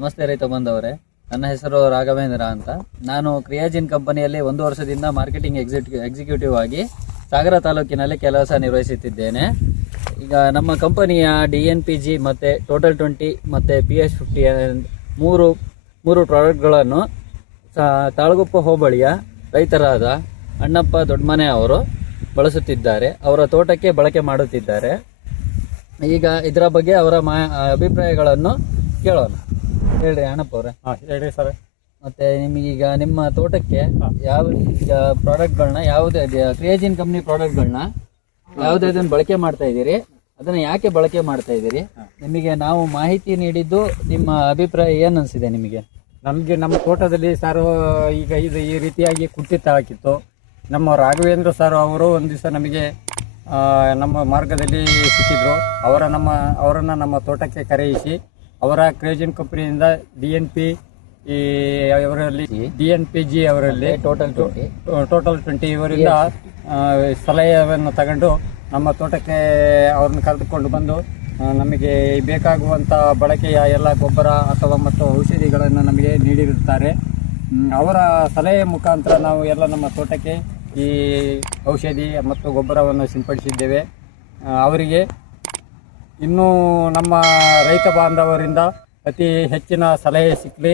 ನಮಸ್ತೆ ರೈತ ಬಂದವರೇ, ನನ್ನ ಹೆಸರು ರಾಘವೇಂದ್ರ ಅಂತ. ನಾನು ಕ್ರಿಯಾಜಿನ್ ಕಂಪನಿಯಲ್ಲಿ 1 ವರ್ಷದಿಂದ ಮಾರ್ಕೆಟಿಂಗ್ ಎಕ್ಸಿಕ್ಯೂಟಿವ್ ಆಗಿ ಸಾಗರ ತಾಲೂಕಿನಲ್ಲಿ ಕೆಲಸ ನಿರ್ವಹಿಸುತ್ತಿದ್ದೇನೆ. ಈಗ ನಮ್ಮ ಕಂಪನಿಯ DNPG ಮತ್ತು ಟೋಟಲ್ 20 ಮತ್ತು PH50 ಮೂರು ಪ್ರಾಡಕ್ಟ್ಗಳನ್ನು ತಾಳಗುಪ್ಪ ಹೋಬಳಿಯ ರೈತರಾದ ಅಣ್ಣಪ್ಪ ದೊಡ್ಡಮನೆ ಅವರು ಬಳಸುತ್ತಿದ್ದಾರೆ. ಅವರ ತೋಟಕ್ಕೆ ಬಳಕೆ ಮಾಡುತ್ತಿದ್ದಾರೆ. ಈಗ ಇದರ ಬಗ್ಗೆ ಅವರ ಅಭಿಪ್ರಾಯಗಳನ್ನು ಕೇಳೋಣ. ಹೇಳ್ರಿ ಅಣ್ಣಪ್ಪ ಅವರೇ. ಹೇಳಿ ಸರ್. ಮತ್ತೆ ನಿಮಗೀಗ ನಿಮ್ಮ ತೋಟಕ್ಕೆ ಯಾವ ಪ್ರಾಡಕ್ಟ್ಗಳನ್ನ, ಯಾವುದೇ ಕ್ರಿಯಾಜಿನ್ ಕಂಪ್ನಿ ಪ್ರಾಡಕ್ಟ್ಗಳನ್ನ ಯಾವುದನ್ನು ಬಳಕೆ ಮಾಡ್ತಾ ಇದ್ದೀರಿ, ಅದನ್ನ ಯಾಕೆ ಬಳಕೆ ಮಾಡ್ತಾ ಇದ್ದೀರಿ, ನಿಮಗೆ ನಾವು ಮಾಹಿತಿ ನೀಡಿದ್ದು ನಿಮ್ಮ ಅಭಿಪ್ರಾಯ ಏನು ಅನಿಸಿದೆ ನಿಮಗೆ? ನಮಗೆ ನಮ್ಮ ತೋಟದಲ್ಲಿ ಸರ್ ಈಗ ಇದು ಈ ರೀತಿಯಾಗಿ ಕುಟ್ಟಿತ ಹಾಕಿತ್ತು. ನಮ್ಮ ರಾಘವೇಂದ್ರ ಸರ್ ಅವರು ಒಂದು ದಿವಸ ನಮಗೆ ನಮ್ಮ ಮಾರ್ಗದಲ್ಲಿ ಸಿಕ್ಕಿದ್ರು. ಅವರನ್ನು ನಮ್ಮ ತೋಟಕ್ಕೆ ಕರೆಯಿಸಿ ಅವರ ಕ್ರಿಯಾಜಿನ್ ಕಂಪನಿಯಿಂದ DNPG ಅವರಲ್ಲಿ ಟೋಟಲ್ 20 ಇವರಿಂದ ಸಲಹೆಯನ್ನು ತಗೊಂಡು ನಮ್ಮ ತೋಟಕ್ಕೆ ಅವ್ರನ್ನ ಕರೆದುಕೊಂಡು ಬಂದು ನಮಗೆ ಬೇಕಾಗುವಂಥ ಬಳಕೆಯ ಎಲ್ಲ ಗೊಬ್ಬರ ಅಥವಾ ಮತ್ತು ಔಷಧಿಗಳನ್ನು ನಮಗೆ ನೀಡಿರುತ್ತಾರೆ. ಅವರ ಸಲಹೆ ಮುಖಾಂತರ ನಾವು ಎಲ್ಲ ನಮ್ಮ ತೋಟಕ್ಕೆ ಈ ಔಷಧಿ ಮತ್ತು ಗೊಬ್ಬರವನ್ನು ಸಿಂಪಡಿಸಿದ್ದೇವೆ. ಅವರಿಗೆ ಇನ್ನೂ ನಮ್ಮ ರೈತ ಬಾಂಧವರಿಂದ ಅತಿ ಹೆಚ್ಚಿನ ಸಲಹೆ ಸಿಕ್ಕಲಿ